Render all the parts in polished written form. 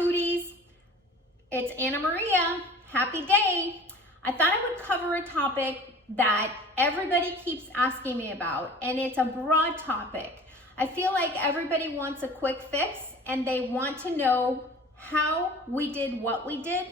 foodies, it's Anna Maria. Happy day. I thought I would cover a topic that everybody keeps asking me about, and it's a broad topic. I feel like everybody wants a quick fix and they want to know how we did what we did.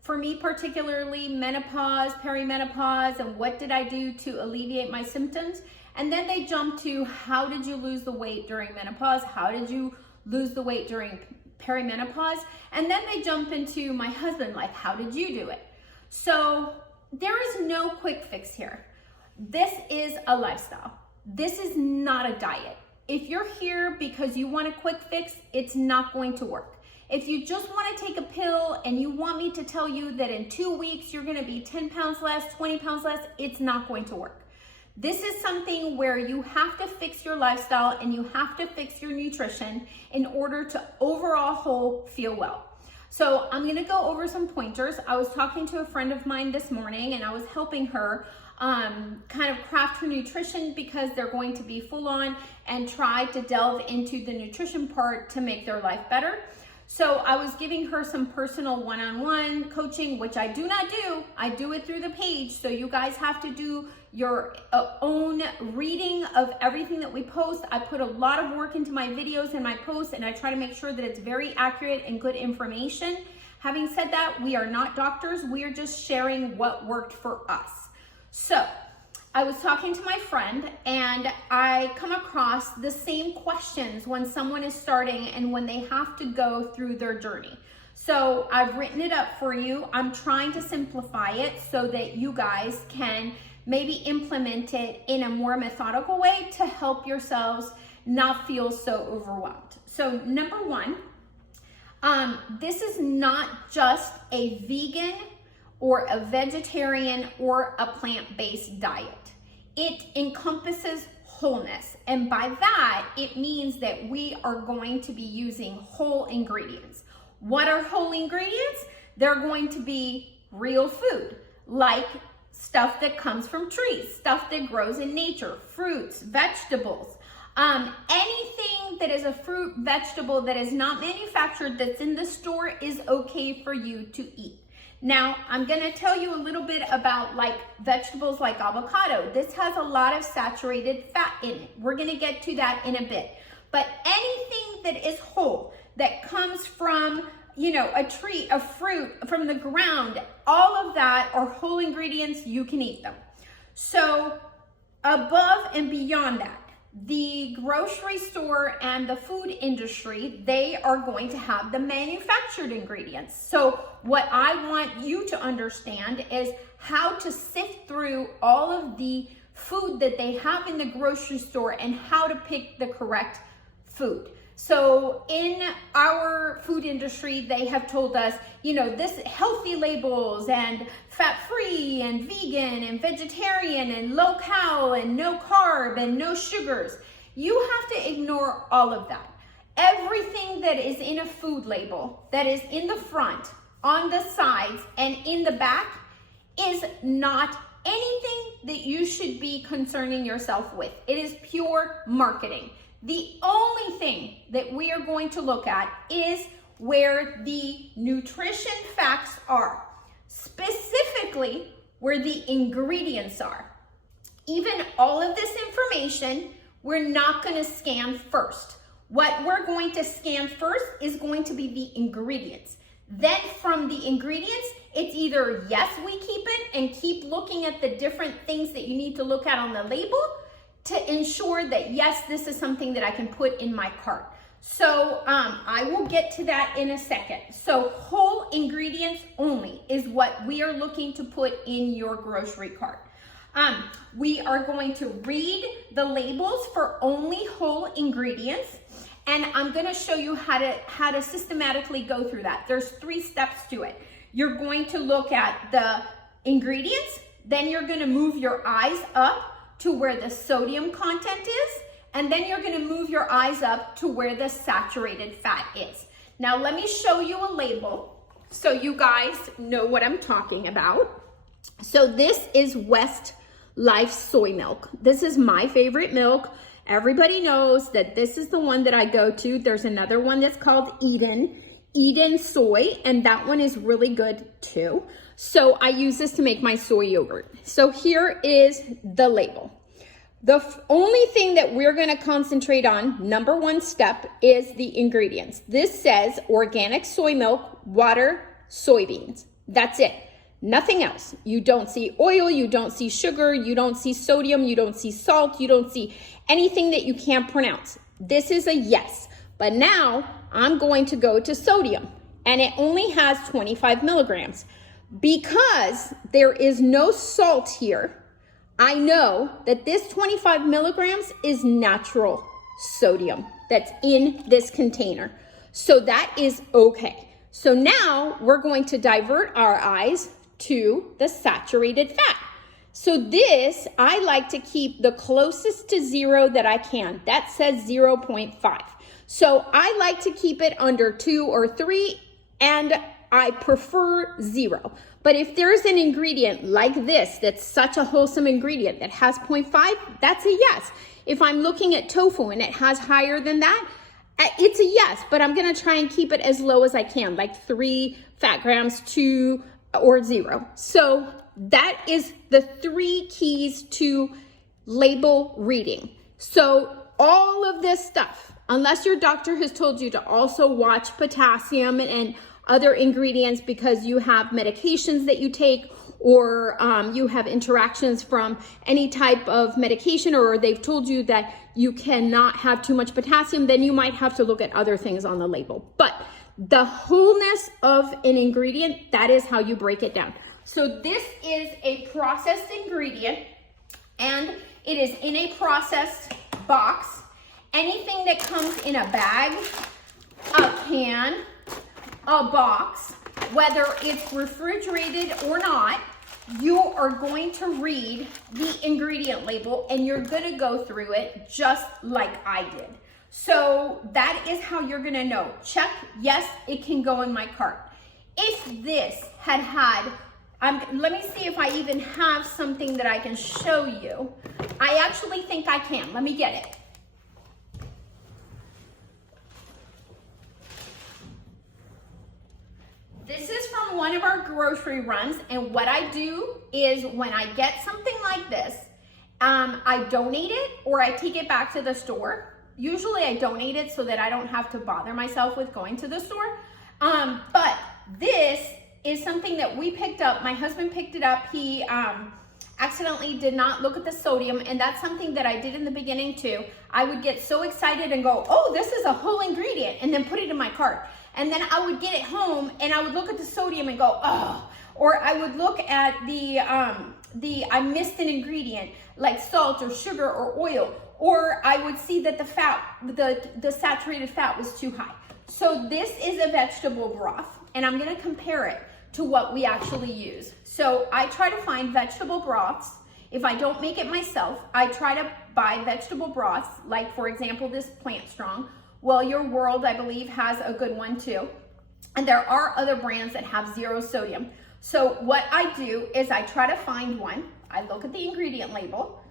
For me particularly, menopause, perimenopause, and what did I do to alleviate my symptoms? And then they jump to how did you lose the weight during menopause? How did you lose the weight during perimenopause? And then they jump into my husband, like, how did you do it? So there is no quick fix here. This is a lifestyle. This is not a diet. If you're here because you want a quick fix, it's not going to work. If you just want to take a pill and you want me to tell you that in 2 weeks you're going to be 10 pounds less, 20 pounds less, it's not going to work. This is something where you have to fix your lifestyle and you have to fix your nutrition in order to overall feel well. So I'm gonna go over some pointers. I was talking to a friend of mine this morning and I was helping her kind of craft her nutrition because they're going to be full on and try to delve into the nutrition part to make their life better. So I was giving her some personal one-on-one coaching, which I do not do. I do it through the page. So you guys have to do your own reading of everything that we post. I put a lot of work into my videos and my posts, and I try to make sure that it's very accurate and good information. Having said that, we are not doctors. We are just sharing what worked for us. So I was talking to my friend and I come across the same questions when someone is starting and when they have to go through their journey. So I've written it up for you. I'm trying to simplify it so that you guys can maybe implement it in a more methodical way to help yourselves not feel so overwhelmed. So number one, this is not just a vegan or a vegetarian or a plant-based diet. It encompasses wholeness. And by that, it means that we are going to be using whole ingredients. What are whole ingredients? They're going to be real food, like stuff that comes from trees, stuff that grows in nature, fruits, vegetables. Anything that is a fruit, vegetable that is not manufactured, that's in the store, is okay for you to eat. Now, I'm gonna tell you a little bit about like vegetables like avocado. This has a lot of saturated fat in it. We're gonna get to that in a bit. But anything that is whole, that comes from, you know, a tree, a fruit, from the ground, all of that are whole ingredients, you can eat them. So above and beyond that, the grocery store and the food industry, they are going to have the manufactured ingredients. So what I want you to understand is how to sift through all of the food that they have in the grocery store and how to pick the correct food. So in our food industry, they have told us, you know, this healthy labels and fat-free and vegan and vegetarian and low-cal and no carb and no sugars. You have to ignore all of that. Everything that is in a food label, that is in the front, on the sides, and in the back is not anything that you should be concerning yourself with. It is pure marketing. The only thing that we are going to look at is where the nutrition facts are, specifically where the ingredients are. Even all of this information, we're not going to scan first. What we're going to scan first is going to be the ingredients. Then from the ingredients, it's either yes, we keep it and keep looking at the different things that you need to look at on the label, to ensure that, yes, this is something that I can put in my cart. So I will get to that in a second. So whole ingredients only is what we are looking to put in your grocery cart. We are going to read the labels for only whole ingredients, and I'm gonna show you how to systematically go through that. There's 3 steps to it. You're going to look at the ingredients, then you're gonna move your eyes up to where the sodium content is, and then you're gonna move your eyes up to where the saturated fat is. Now let me show you a label so you guys know what I'm talking about. So this is West Life soy milk. This is my favorite milk. Everybody knows that this is the one that I go to. There's another one that's called Eden. Eden soy, and that one is really good too. So I use this to make my soy yogurt. So here is the label. The only thing that we're going to concentrate on, number one step, is the ingredients. This says organic soy milk, water, soybeans. That's it. Nothing else. You don't see oil, you don't see sugar, you don't see sodium, you don't see salt, you don't see anything that you can't pronounce. This is a yes. But now I'm going to go to sodium, and it only has 25 milligrams. Because there is no salt here, I know that this 25 milligrams is natural sodium that's in this container. So that is okay. So now we're going to divert our eyes to the saturated fat. So this, I like to keep the closest to zero that I can. That says 0.5. So I like to keep it under 2 or 3, and I prefer 0. But if there's an ingredient like this, that's such a wholesome ingredient that has 0.5, that's a yes. If I'm looking at tofu and it has higher than that, it's a yes, but I'm gonna try and keep it as low as I can, like 3 fat grams, 2 or 0. So that is the 3 keys to label reading. So all of this stuff, unless your doctor has told you to also watch potassium and other ingredients because you have medications that you take, or you have interactions from any type of medication, or they've told you that you cannot have too much potassium, then you might have to look at other things on the label. But the wholeness of an ingredient, that is how you break it down. So this is a processed ingredient, and it is in a processed box. Anything that comes in a bag, a can, a box, whether it's refrigerated or not, you are going to read the ingredient label, and you're going to go through it just like I did. So that is how you're going to know. Check, yes, it can go in my cart. If this had let me see if I even have something that I can show you. I actually think I can. Let me get it. This is from one of our grocery runs, and what I do is when I get something like this, I donate it or I take it back to the store. Usually I donate it so that I don't have to bother myself with going to the store. But this is something that we picked up. My husband picked it up. He accidentally did not look at the sodium, and that's something that I did in the beginning too. I would get so excited and go, oh, this is a whole ingredient, and then put it in my cart. And then I would get it home and I would look at the sodium and go, oh, or I would look at I missed an ingredient like salt or sugar or oil, or I would see that the fat, the saturated fat was too high. So this is a vegetable broth, and I'm gonna compare it to what we actually use. So I try to find vegetable broths. If I don't make it myself, I try to buy vegetable broths, like for example, this Plant Strong. Well, Your World, I believe, has a good one too. And there are other brands that have 0 sodium. So what I do is I try to find one. I look at the ingredient label.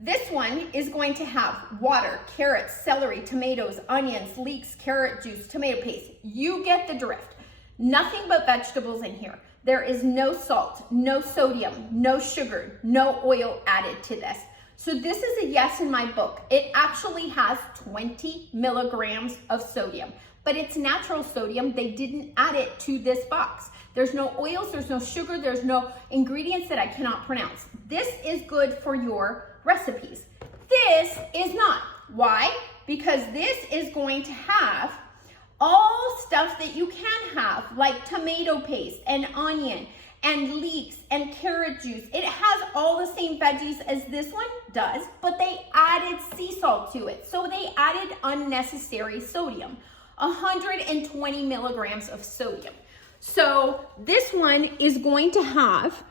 This one is going to have water, carrots, celery, tomatoes, onions, leeks, carrot juice, tomato paste. You get the drift. Nothing but vegetables in here. There is no salt, no sodium, no sugar, no oil added to this. So this is a yes in my book. It actually has 20 milligrams of sodium, but it's natural sodium. They didn't add it to this box. There's no oils, there's no sugar, there's no ingredients that I cannot pronounce. This is good for your recipes. This is not. Why? Because this is going to have all stuff that you can have, like tomato paste and onion and leeks and carrot juice. It has all the same veggies as this one does, but they added sea salt to it. So they added unnecessary sodium, 120 milligrams of sodium. So this one is going to have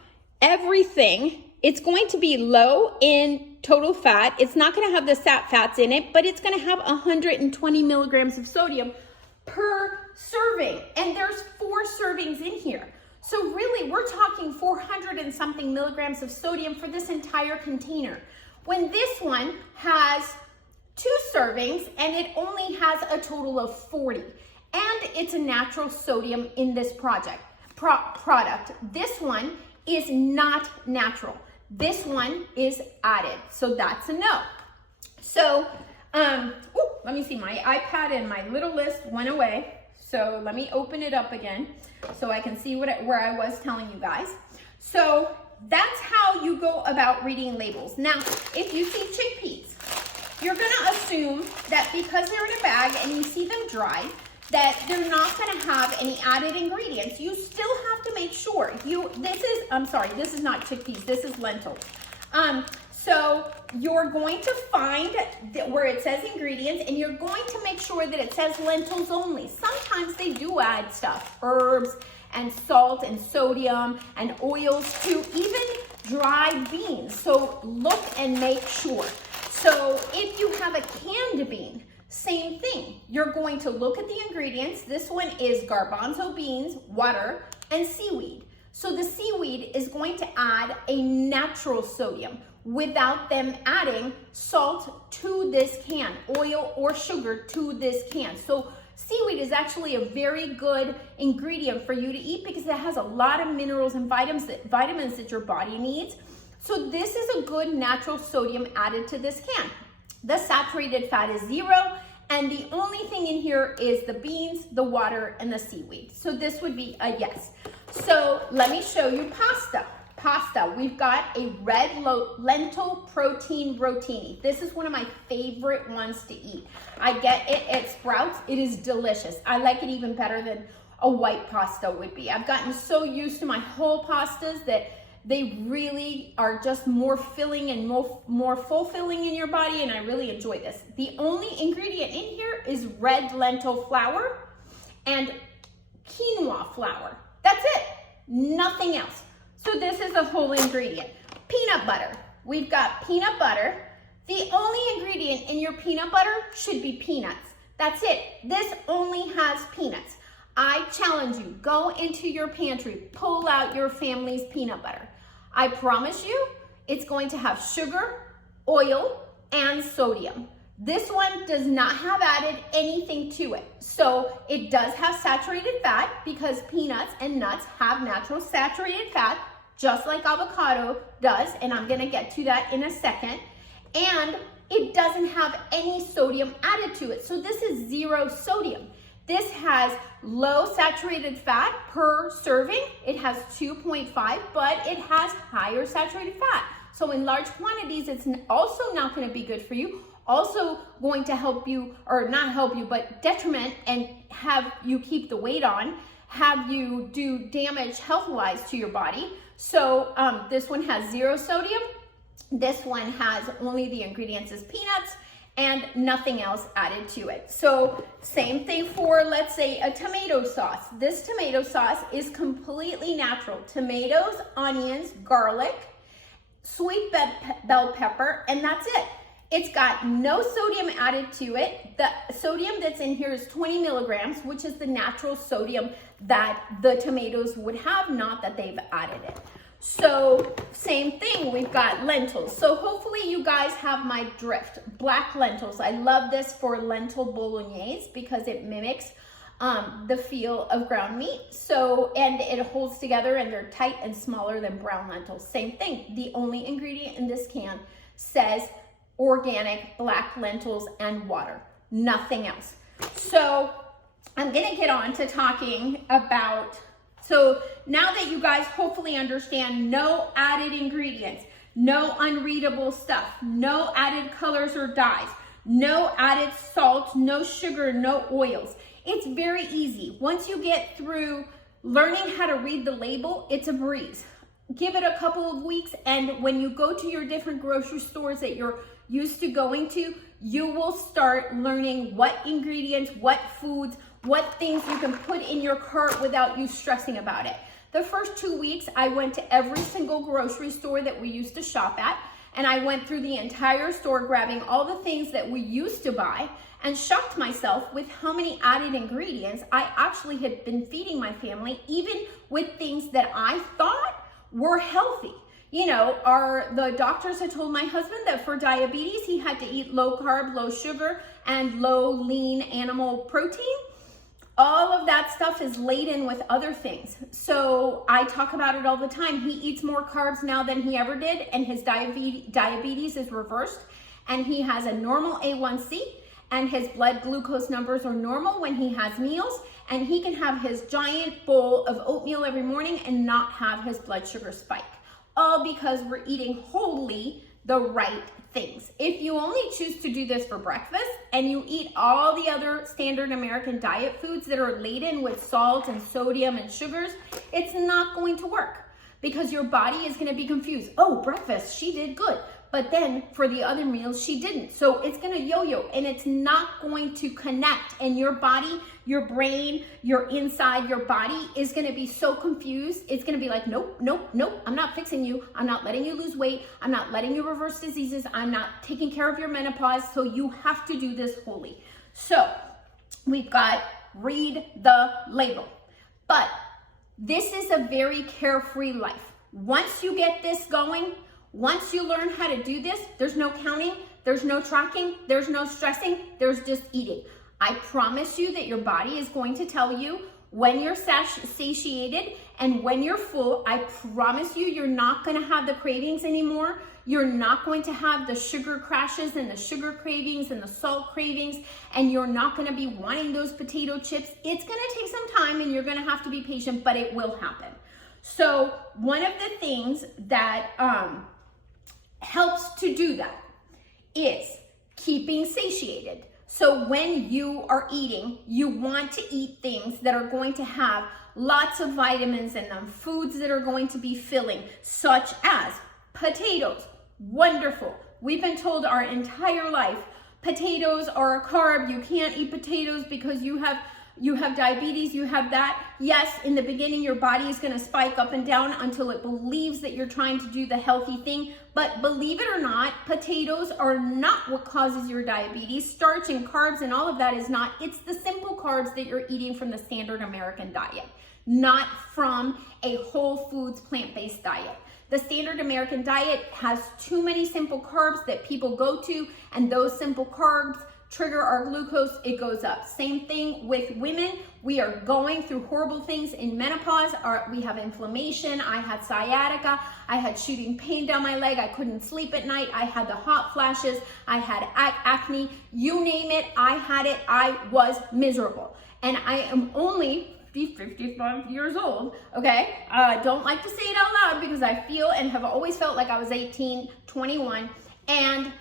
everything. It's going to be low in total fat. It's not going to have the sat fats in it, but it's going to have 120 milligrams of sodium per serving. And there's 4 servings in here. So really, we're talking 400 and something milligrams of sodium for this entire container. When this one has 2 servings and it only has a total of 40. and it's a natural sodium in this product. This one is not natural. This one is added, so that's a no. So, let me see, my iPad and my little list went away. So let me open it up again so I can see where I was telling you guys. So that's how you go about reading labels. Now, if you see chickpeas, you're gonna assume that because they're in a bag and you see them dry, that they're not gonna have any added ingredients. You still have to make sure. This is not chickpeas, this is lentils. So you're going to find where it says ingredients, and you're going to make sure that it says lentils only. Sometimes they do add stuff, herbs and salt and sodium and oils to even dried beans. So look and make sure. So if you have a canned bean, same thing. You're going to look at the ingredients. This one is garbanzo beans, water, and seaweed. So the seaweed is going to add a natural sodium without them adding salt to this can, oil or sugar to this can. So seaweed is actually a very good ingredient for you to eat because it has a lot of minerals and vitamins that your body needs. So this is a good natural sodium added to this can. The saturated fat is 0, and the only thing in here is the beans, the water, and the seaweed. So this would be a yes. So let me show you pasta. We've got a red lentil protein rotini. This is one of my favorite ones to eat. I get it at Sprouts. It is delicious. I like it even better than a white pasta would be. I've gotten so used to my whole pastas that they really are just more filling and more fulfilling in your body, and I really enjoy this. The only ingredient in here is red lentil flour and quinoa flour. That's it, nothing else. So this is a whole ingredient. Peanut butter. We've got peanut butter. The only ingredient in your peanut butter should be peanuts. That's it. This only has peanuts. I challenge you, go into your pantry, pull out your family's peanut butter. I promise you, it's going to have sugar, oil, and sodium. This one does not have added anything to it. So it does have saturated fat because peanuts and nuts have natural saturated fat, just like avocado does, and I'm gonna get to that in a second. And it doesn't have any sodium added to it. So this is 0 sodium. This has low saturated fat per serving. It has 2.5, but it has higher saturated fat. So in large quantities, it's also not gonna be good for you. Also going to help you, or not help you, but detriment and have you keep the weight on, have you do damage health-wise to your body. So this one has 0 sodium. This one has only the ingredients as peanuts and nothing else added to it. So same thing for, let's say, a tomato sauce. This tomato sauce is completely natural. Tomatoes, onions, garlic, sweet bell pepper, and that's it. It's got no sodium added to it. The sodium that's in here is 20 milligrams, which is the natural sodium that the tomatoes would have, not that they've added it. So same thing, we've got lentils. So hopefully you guys have my drift. Black lentils. I love this for lentil bolognese because it mimics the feel of ground meat. So, and it holds together and they're tight and smaller than brown lentils. Same thing. The only ingredient in this can says organic black lentils and water, nothing else. So I'm gonna get on to talking about, so now that you guys hopefully understand no added ingredients, no unreadable stuff, no added colors or dyes, no added salt, no sugar, no oils. It's very easy. Once you get through learning how to read the label, it's a breeze. Give it a couple of weeks, and when you go to your different grocery stores that you're used to going to, you will start learning what ingredients, what foods, what things you can put in your cart without you stressing about it. The first 2 weeks, I went to every single grocery store that we used to shop at, and I went through the entire store grabbing all the things that we used to buy and shocked myself with how many added ingredients I actually had been feeding my family, even with things that I thought were healthy. You know, the doctors had told my husband that for diabetes, he had to eat low carb, low sugar, and low lean animal protein. All that stuff is laden with other things. So I talk about it all the time. He eats more carbs now than he ever did, and his diabetes is reversed, and he has a normal A1C, and his blood glucose numbers are normal when he has meals, and he can have his giant bowl of oatmeal every morning and not have his blood sugar spike. All because we're eating wholly the right things. If you only choose to do this for breakfast and you eat all the other standard American diet foods that are laden with salt and sodium and sugars, it's not going to work because your body is going to be confused. Oh, breakfast, she did good. But then for the other meals, she didn't. So it's going to yo-yo and it's not going to connect. And your body, your brain, your inside, your body is going to be so confused. It's going to be like, nope, nope, nope. I'm not fixing you. I'm not letting you lose weight. I'm not letting you reverse diseases. I'm not taking care of your menopause. So you have to do this wholly. So we've got read the label. But this is a very carefree life. Once you get this going, once you learn how to do this, there's no counting, there's no tracking, there's no stressing, there's just eating. I promise you that your body is going to tell you when you're satiated and when you're full. I promise you, you're not going to have the cravings anymore. You're not going to have the sugar crashes and the sugar cravings and the salt cravings, and you're not going to be wanting those potato chips. It's going to take some time and you're going to have to be patient, but it will happen. So one of the things that helps to do that is keeping satiated. So when you are eating, you want to eat things that are going to have lots of vitamins in them, foods that are going to be filling, such as potatoes. Wonderful. We've been told our entire life, potatoes are a carb. You can't eat potatoes because you have diabetes, you have that. Yes, in the beginning, your body is going to spike up and down until it believes that you're trying to do the healthy thing. But believe it or not, potatoes are not what causes your diabetes. Starch and carbs and all of that is not. It's the simple carbs that you're eating from the standard American diet, not from a whole foods plant-based diet. The standard American diet has too many simple carbs that people go to, and those simple carbs trigger our glucose, it goes up. Same thing with women. We are going through horrible things in menopause. We have inflammation. I had sciatica. I had shooting pain down my leg. I couldn't sleep at night. I had the hot flashes. I had acne. You name it, I had it. I was miserable. And I am only 55 years old, okay? Don't like to say it out loud because I feel and have always felt like I was 18, 21, and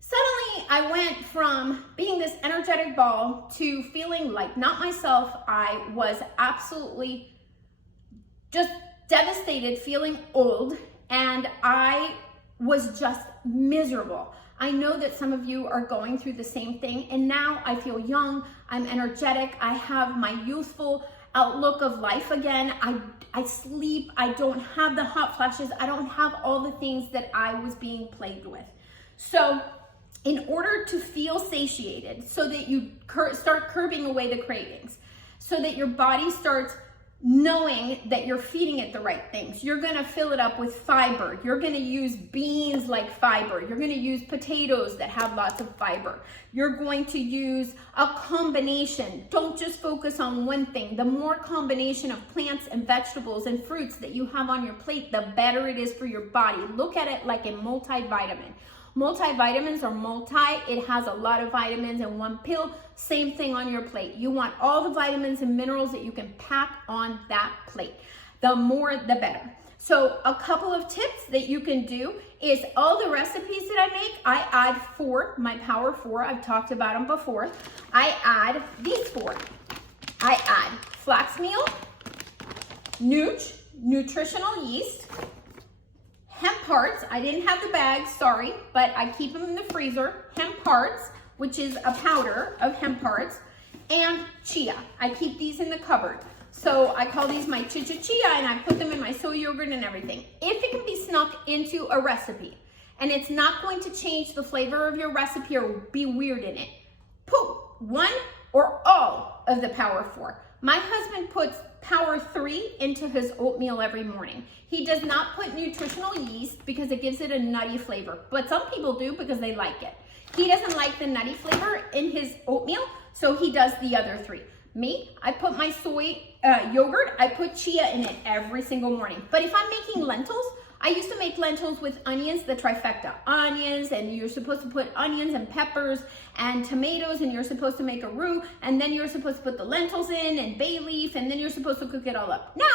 suddenly I went from being this energetic ball to feeling like not myself. I was absolutely just devastated, feeling old, and I was just miserable. I know that some of you are going through the same thing, and now I feel young, I'm energetic, I have my youthful outlook of life again. I sleep, I don't have the hot flashes, I don't have all the things that I was being plagued with. So in order to feel satiated, so that you start curbing away the cravings, so that your body starts knowing that you're feeding it the right things, you're gonna fill it up with fiber. You're gonna use beans like fiber. You're gonna use potatoes that have lots of fiber. You're going to use a combination. Don't just focus on one thing. The more combination of plants and vegetables and fruits that you have on your plate, the better it is for your body. Look at it like a multivitamin. Multivitamins are it has a lot of vitamins in one pill. Same thing on your plate. You want all the vitamins and minerals that you can pack on that plate. The more, the better. So a couple of tips that you can do is all the recipes that I make, I add 4, my Power 4. I've talked about them before. I add these 4. I add flax meal, nutritional yeast, hemp hearts. I didn't have the bags, sorry, but I keep them in the freezer. Hemp hearts, which is a powder of hemp hearts, and chia. I keep these in the cupboard. So I call these my chia, and I put them in my soy yogurt and everything. If it can be snuck into a recipe, and it's not going to change the flavor of your recipe or be weird in it, put 1 or all of the Power 4. My husband puts Power 3 into his oatmeal every morning. He does not put nutritional yeast because it gives it a nutty flavor, but some people do because they like it. He doesn't like the nutty flavor in his oatmeal, so he does the other 3. Me, I put my soy yogurt, I put chia in it every single morning. But if I'm making lentils, I used to make lentils with onions, the trifecta. Onions, and you're supposed to put onions and peppers and tomatoes, and you're supposed to make a roux, and then you're supposed to put the lentils in and bay leaf, and then you're supposed to cook it all up. Now,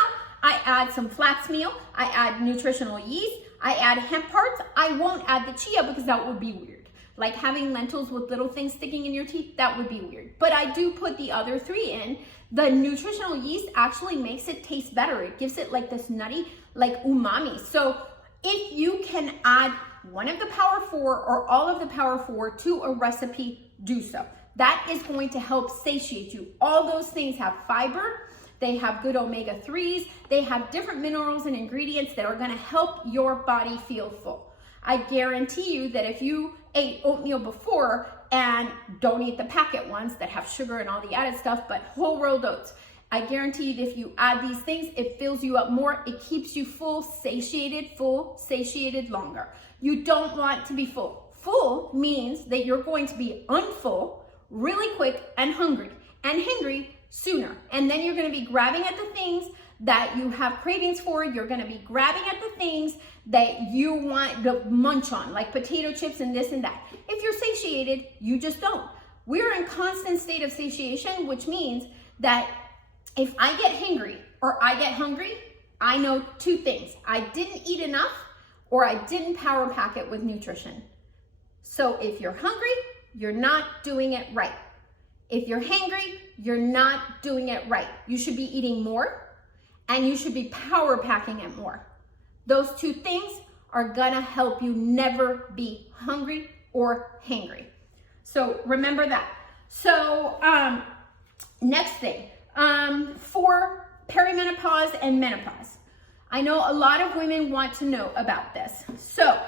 I add some flax meal, I add nutritional yeast, I add hemp parts. I won't add the chia because that would be weird. Like having lentils with little things sticking in your teeth, that would be weird. But I do put the other three in. The nutritional yeast actually makes it taste better. It gives it like this nutty, like umami. So if you can add one of the Power 4 or all of the Power 4 to a recipe, do so. That is going to help satiate you. All those things have fiber. They have good omega-3s. They have different minerals and ingredients that are gonna help your body feel full. I guarantee you that if you ate oatmeal before and don't eat the packet ones that have sugar and all the added stuff, but whole rolled oats, I guarantee you that if you add these things, it fills you up more. It keeps you full, satiated longer. You don't want to be full. Full means that you're going to be unfull really quick and hungry sooner. And then you're going to be grabbing at the things that you have cravings for. You're going to be grabbing at the things that you want to munch on, like potato chips and this and that. If you're satiated, you just don't. We're in constant state of satiation, which means that if I get hangry or I get hungry, I know two things. I didn't eat enough or I didn't power pack it with nutrition. So if you're hungry, you're not doing it right. If you're hangry, you're not doing it right. You should be eating more and you should be power packing it more. Those two things are gonna help you never be hungry or hangry. So remember that. So next thing, for perimenopause and menopause. I know a lot of women want to know about this. So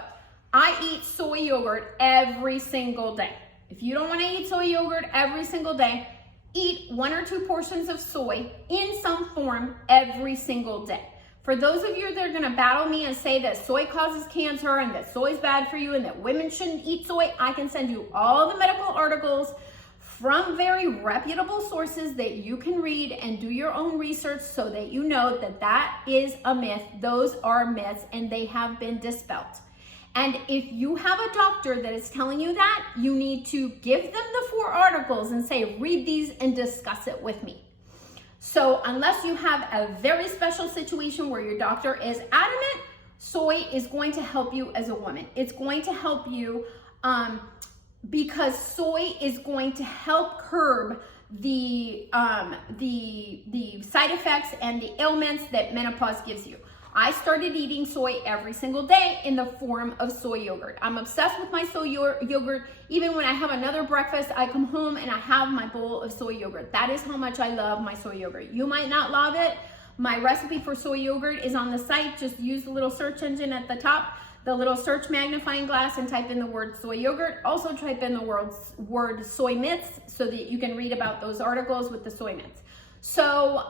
I eat soy yogurt every single day. If you don't want to eat soy yogurt every single day, eat 1 or 2 portions of soy in some form every single day. For those of you that are going to battle me and say that soy causes cancer and that soy is bad for you and that women shouldn't eat soy, I can send you all the medical articles from very reputable sources that you can read and do your own research so that you know that that is a myth. Those are myths and they have been dispelled. And if you have a doctor that is telling you that, you need to give them the 4 articles and say, read these and discuss it with me. So unless you have a very special situation where your doctor is adamant, soy is going to help you as a woman. It's going to help you because soy is going to help curb the side effects and the ailments that menopause gives you. I started eating soy every single day in the form of soy yogurt. I'm obsessed with my soy yogurt. Even when I have another breakfast, I come home and I have my bowl of soy yogurt. That is how much I love my soy yogurt. You might not love it. My recipe for soy yogurt is on the site. Just use the little search engine at the top, the little search magnifying glass, and type in the word soy yogurt. Also type in the word soy myths so that you can read about those articles with the soy myths. So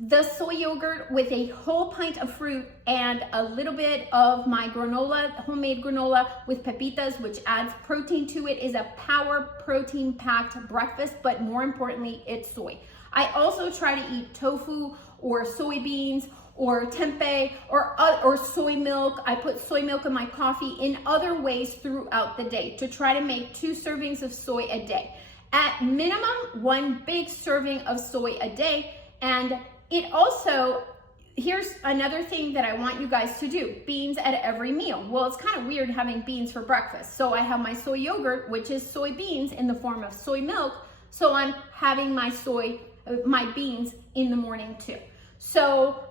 the soy yogurt with a whole pint of fruit and a little bit of my granola, homemade granola with pepitas, which adds protein to it, is a power protein packed breakfast, but more importantly, it's soy. I also try to eat tofu or soybeans or tempeh or soy milk. I put soy milk in my coffee in other ways throughout the day to try to make 2 servings of soy a day. At minimum, 1 big serving of soy a day. And it also, here's another thing that I want you guys to do, beans at every meal. Well, it's kind of weird having beans for breakfast. So I have my soy yogurt, which is soybeans in the form of soy milk. So I'm having my beans in the morning too. So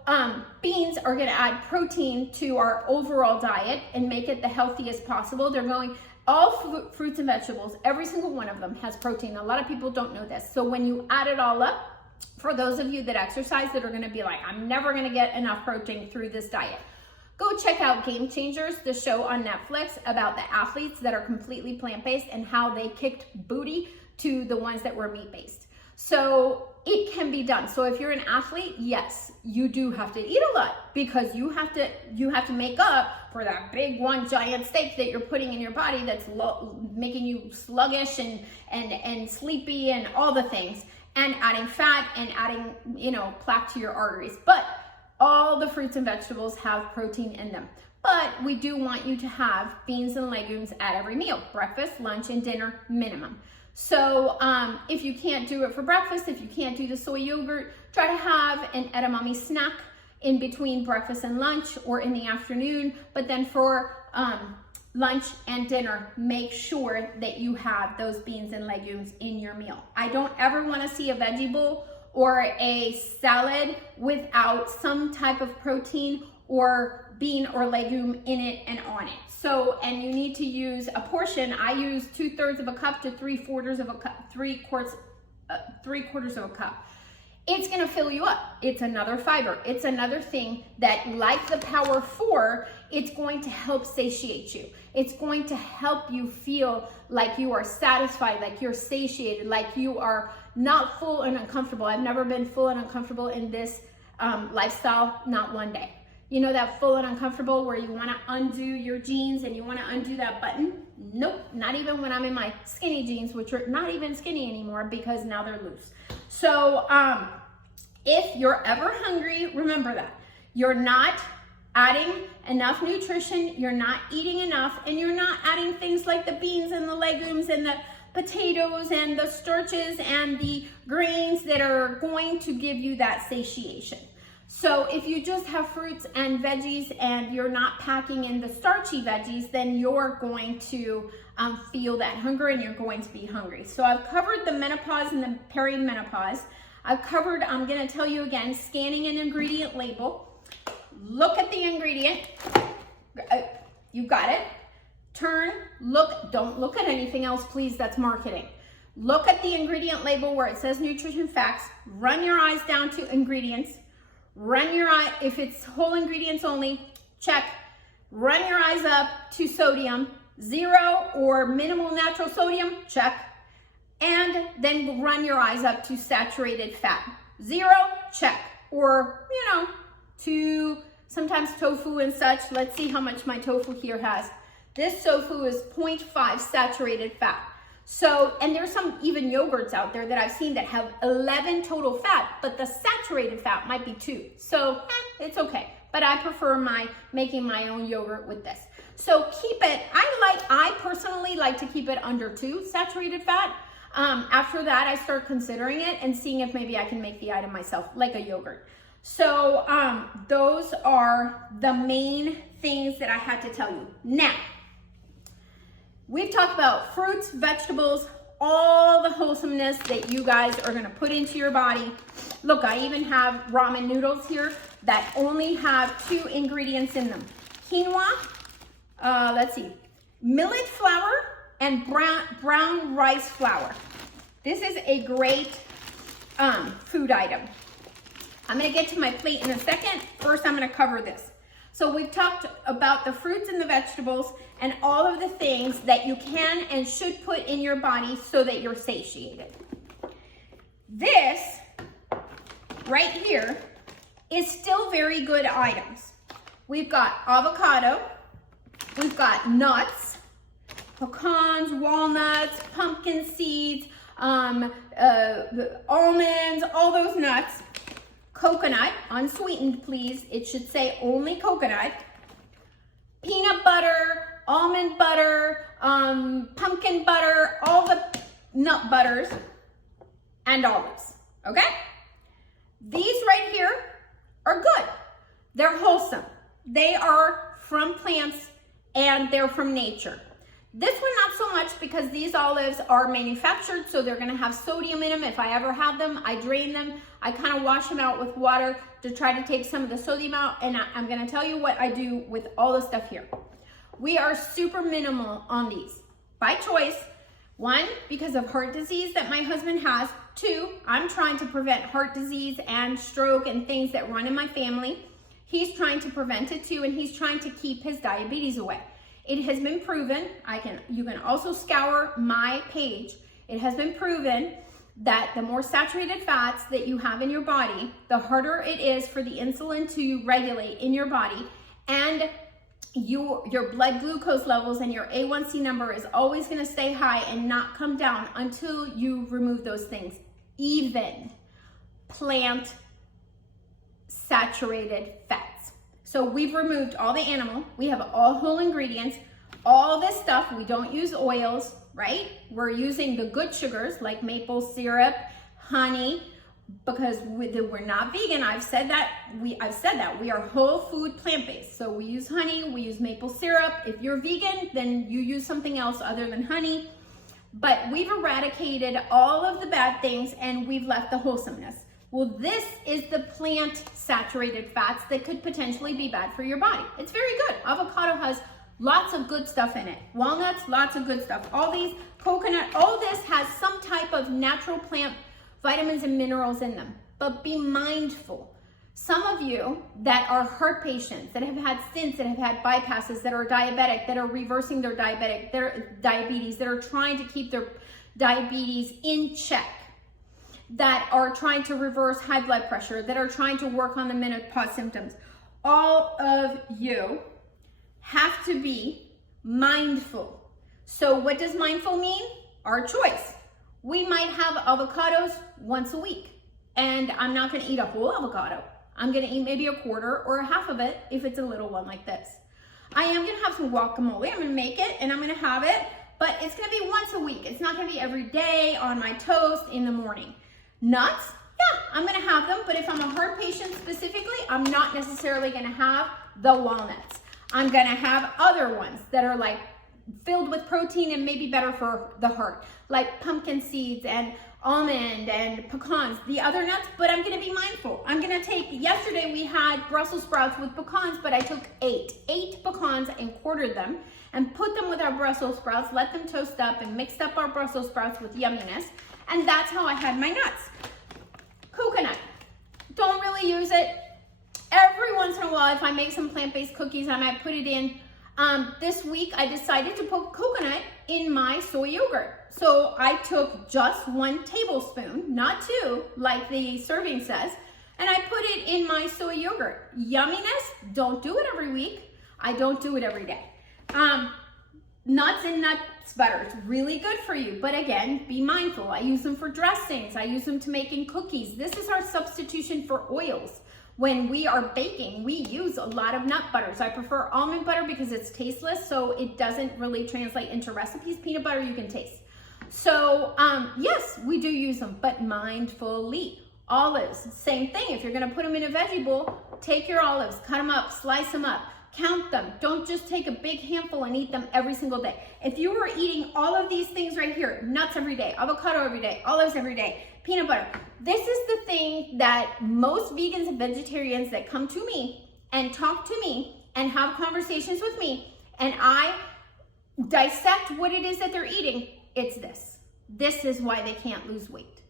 beans are gonna add protein to our overall diet and make it the healthiest possible. They're going, all fruits and vegetables, every single one of them has protein. A lot of people don't know this. So when you add it all up, for those of you that exercise that are gonna be like, I'm never gonna get enough protein through this diet, go check out Game Changers, the show on Netflix about the athletes that are completely plant-based and how they kicked booty to the ones that were meat-based. So it can be done. So if you're an athlete, yes, you do have to eat a lot because you have to make up for that big one giant steak that you're putting in your body that's making you sluggish and sleepy and all the things. and adding fat and adding, plaque to your arteries. But all the fruits and vegetables have protein in them. But we do want you to have beans and legumes at every meal, breakfast, lunch, and dinner minimum. So if you can't do it for breakfast, if you can't do the soy yogurt, try to have an edamame snack in between breakfast and lunch or in the afternoon. But then for lunch and dinner, make sure that you have those beans and legumes in your meal. I don't ever want to see a veggie bowl or a salad without some type of protein or bean or legume in it and on it. So, and you need to use a portion. I use 2/3 of a cup to 3/4 of a cup, 3/4 of a cup. It's gonna fill you up. It's another fiber. It's another thing that, like the Power 4, it's going to help satiate you. It's going to help you feel like you are satisfied, like you're satiated, like you are not full and uncomfortable. I've never been full and uncomfortable in this lifestyle, not one day. You know that full and uncomfortable where you wanna undo your jeans and you wanna undo that button? Nope, not even when I'm in my skinny jeans, which are not even skinny anymore because now they're loose. So if you're ever hungry, remember that. You're not adding enough nutrition, you're not eating enough, and you're not adding things like the beans and the legumes and the potatoes and the starches and the grains that are going to give you that satiation. So if you just have fruits and veggies and you're not packing in the starchy veggies, then you're going to feel that hunger and you're going to be hungry. So I've covered the menopause and the perimenopause. I've covered, I'm gonna tell you again, scanning an ingredient label. Look at the ingredient. You got it. Turn, look, don't look at anything else, please, that's marketing. Look at the ingredient label where it says nutrition facts. Run your eyes down to ingredients. Run your eye, if it's whole ingredients only, check. Run your eyes up to sodium, 0 or minimal natural sodium, check. And then run your eyes up to saturated fat, 0, check. Or, to sometimes tofu and such. Let's see how much my tofu here has. This tofu is 0.5 saturated fat. So, and there's some even yogurts out there that I've seen that have 11 total fat, but the saturated fat might be 2. So it's okay. But I prefer making my own yogurt with this. So keep it, I personally like to keep it under 2 saturated fat. After that, I start considering it and seeing if maybe I can make the item myself, like a yogurt. So those are the main things that I had to tell you. Now, we've talked about fruits, vegetables, all the wholesomeness that you guys are gonna put into your body. Look, I even have ramen noodles here that only have 2 ingredients in them. Quinoa, let's see, millet flour and brown rice flour. This is a great food item. I'm gonna get to my plate in a second. First, I'm gonna cover this. So we've talked about the fruits and the vegetables and all of the things that you can and should put in your body so that you're satiated. This right here is still very good items. We've got avocado, we've got nuts, pecans, walnuts, pumpkin seeds, almonds, all those nuts. Coconut, unsweetened please, it should say only coconut. Peanut butter, almond butter, pumpkin butter, all the nut butters, and olives, okay? These right here are good. They're wholesome. They are from plants and they're from nature. This one, not so much because these olives are manufactured, so they're gonna have sodium in them. If I ever have them, I drain them. I kind of wash them out with water to try to take some of the sodium out, and I'm gonna tell you what I do with all the stuff here. We are super minimal on these by choice. 1, because of heart disease that my husband has. 2, I'm trying to prevent heart disease and stroke and things that run in my family. He's trying to prevent it too, and he's trying to keep his diabetes away. It has been proven, you can also scour my page. It has been proven that the more saturated fats that you have in your body, the harder it is for the insulin to regulate in your body, and your blood glucose levels and your A1C number is always gonna stay high and not come down until you remove those things even plant saturated fats. So we've removed all the animal, we have all whole ingredients, all this stuff, we don't use oils, right? We're using the good sugars like maple syrup, honey, because we're not vegan. I've said that we are whole food plant-based. So we use honey, we use maple syrup. If you're vegan, then you use something else other than honey. But we've eradicated all of the bad things and we've left the wholesomeness. Well, this is the plant saturated fats that could potentially be bad for your body. It's very good. Avocado has lots of good stuff in it. Walnuts, lots of good stuff. All these, coconut, all this has some type of natural plant vitamins and minerals in them. But be mindful. Some of you that are heart patients, that have had stents, that have had bypasses, that are diabetic, that are reversing their diabetes, that are trying to keep their diabetes in check, that are trying to reverse high blood pressure, that are trying to work on the menopause symptoms. All of you have to be mindful. So what does mindful mean? Our choice. We might have avocados once a week, and I'm not gonna eat a whole avocado. I'm gonna eat maybe a quarter or a half of it if it's a little one like this. I am gonna have some guacamole. I'm gonna make it and I'm gonna have it, but it's gonna be once a week. It's not gonna be every day on my toast in the morning. Nuts, yeah, I'm gonna have them, but if I'm a heart patient specifically, I'm not necessarily gonna have the walnuts. I'm gonna have other ones that are like filled with protein and maybe better for the heart, like pumpkin seeds and almond and pecans, the other nuts, but I'm gonna be mindful. I'm gonna take, yesterday we had Brussels sprouts with pecans, but I took eight pecans and quartered them and put them with our Brussels sprouts, let them toast up and mixed up our Brussels sprouts with yumminess. And that's how I had my nuts. Coconut, don't really use it. Every once in a while, if I make some plant-based cookies, I might put it in. This week, I decided to put coconut in my soy yogurt. So I took just 1 tablespoon, not 2, like the serving says, and I put it in my soy yogurt. Yumminess, don't do it every week. I don't do it every day. Nuts and nuts butter, it's really good for you, but again, be mindful. I use them for dressings. I use them to making cookies. This is our substitution for oils. When we are baking, we use a lot of nut butters. I prefer almond butter because it's tasteless, so it doesn't really translate into recipes. Peanut butter you can taste. So yes, we do use them, but mindfully. Olives, same thing. If you're gonna put them in a veggie bowl, take your olives, cut them up, slice them up, count them. Don't just take a big handful and eat them every single day. If you were eating all of these things right here, nuts every day, avocado every day, olives every day, peanut butter, this is the thing that most vegans and vegetarians that come to me and talk to me and have conversations with me, and I dissect what it is that they're eating, it's this. This is why they can't lose weight.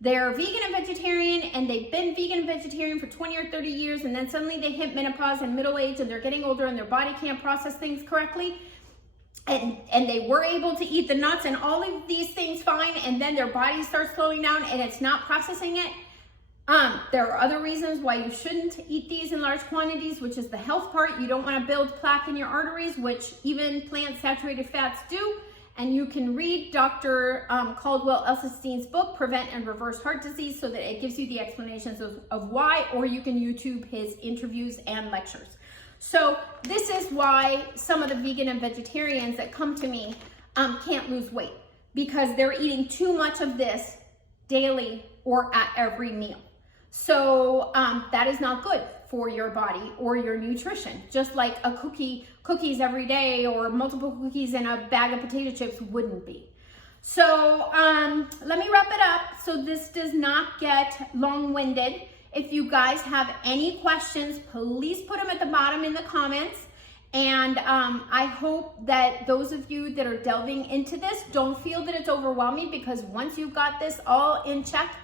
They're vegan and vegetarian, and they've been vegan and vegetarian for 20 or 30 years, and then suddenly they hit menopause and middle age, and they're getting older, and their body can't process things correctly, and they were able to eat the nuts and all of these things fine, and then their body starts slowing down, and it's not processing it. There are other reasons why you shouldn't eat these in large quantities, which is the health part. You don't want to build plaque in your arteries, which even plant-saturated fats do. And you can read Dr. Esselstyn's book, Prevent and Reverse Heart Disease, so that it gives you the explanations of why, or you can YouTube his interviews and lectures. So this is why some of the vegan and vegetarians that come to me can't lose weight, because they're eating too much of this daily or at every meal. So that is not good for your body or your nutrition. Just like a cookies every day or multiple cookies in a bag of potato chips wouldn't be. So let me wrap it up so this does not get long-winded. If you guys have any questions, please put them at the bottom in the comments. And I hope that those of you that are delving into this don't feel that it's overwhelming, because once you've got this all in check,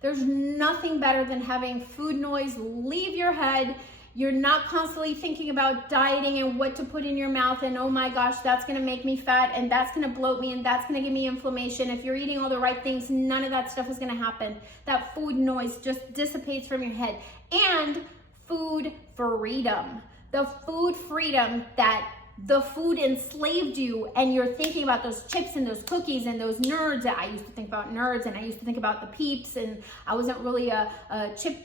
there's nothing better than having food noise leave your head. You're not constantly thinking about dieting and what to put in your mouth and, oh my gosh, that's gonna make me fat and that's gonna bloat me and that's gonna give me inflammation. If you're eating all the right things, none of that stuff is gonna happen. That food noise just dissipates from your head. And food freedom. The food freedom that the food enslaved you and you're thinking about those chips and those cookies and those nerds. I used to think about nerds, and I used to think about the Peeps, and I wasn't really a chip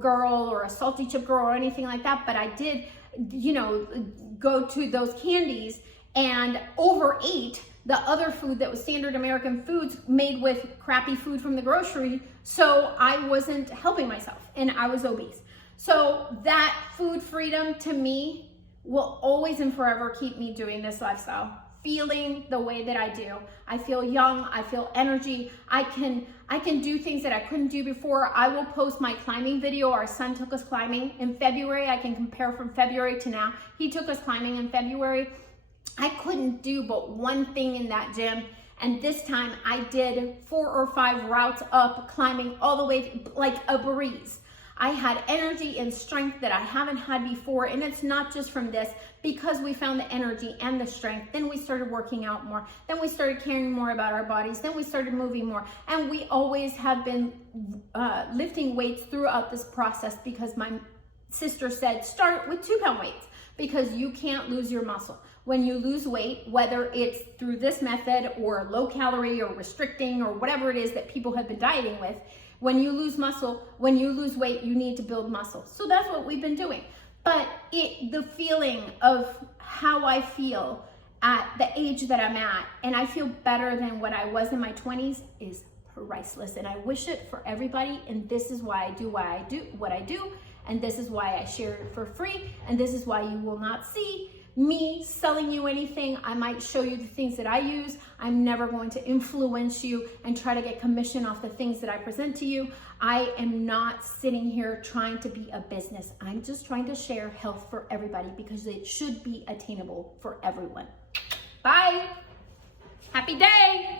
girl or a salty chip girl or anything like that, but I did, you know, go to those candies and overate the other food that was standard American foods made with crappy food from the grocery. So I wasn't helping myself and I was obese. So that food freedom to me will always and forever keep me doing this lifestyle, feeling the way that I do. I feel young, I feel energy. I can do things that I couldn't do before. I will post my climbing video. Our son took us climbing in February. I can compare from February to now. He took us climbing in February. I couldn't do but one thing in that gym, and this time I did 4 or 5 routes up, climbing all the way like a breeze. I had energy and strength that I haven't had before, and it's not just from this, because we found the energy and the strength. Then we started working out more. Then we started caring more about our bodies. Then we started moving more. And we always have been lifting weights throughout this process, because my sister said, start with 2-pound weights, because you can't lose your muscle. When you lose weight, whether it's through this method or low calorie or restricting or whatever it is that people have been dieting with, when you lose muscle, when you lose weight, you need to build muscle. So that's what we've been doing. But the feeling of how I feel at the age that I'm at, and I feel better than what I was in my 20s, is priceless. And I wish it for everybody. And this is why I do what I do. And this is why I share it for free. And this is why you will not see me selling you anything. I might show you the things that I use. I'm never going to influence you and try to get commission off the things that I present to you. I am not sitting here trying to be a business. I'm just trying to share health for everybody, because it should be attainable for everyone. Bye. Happy day.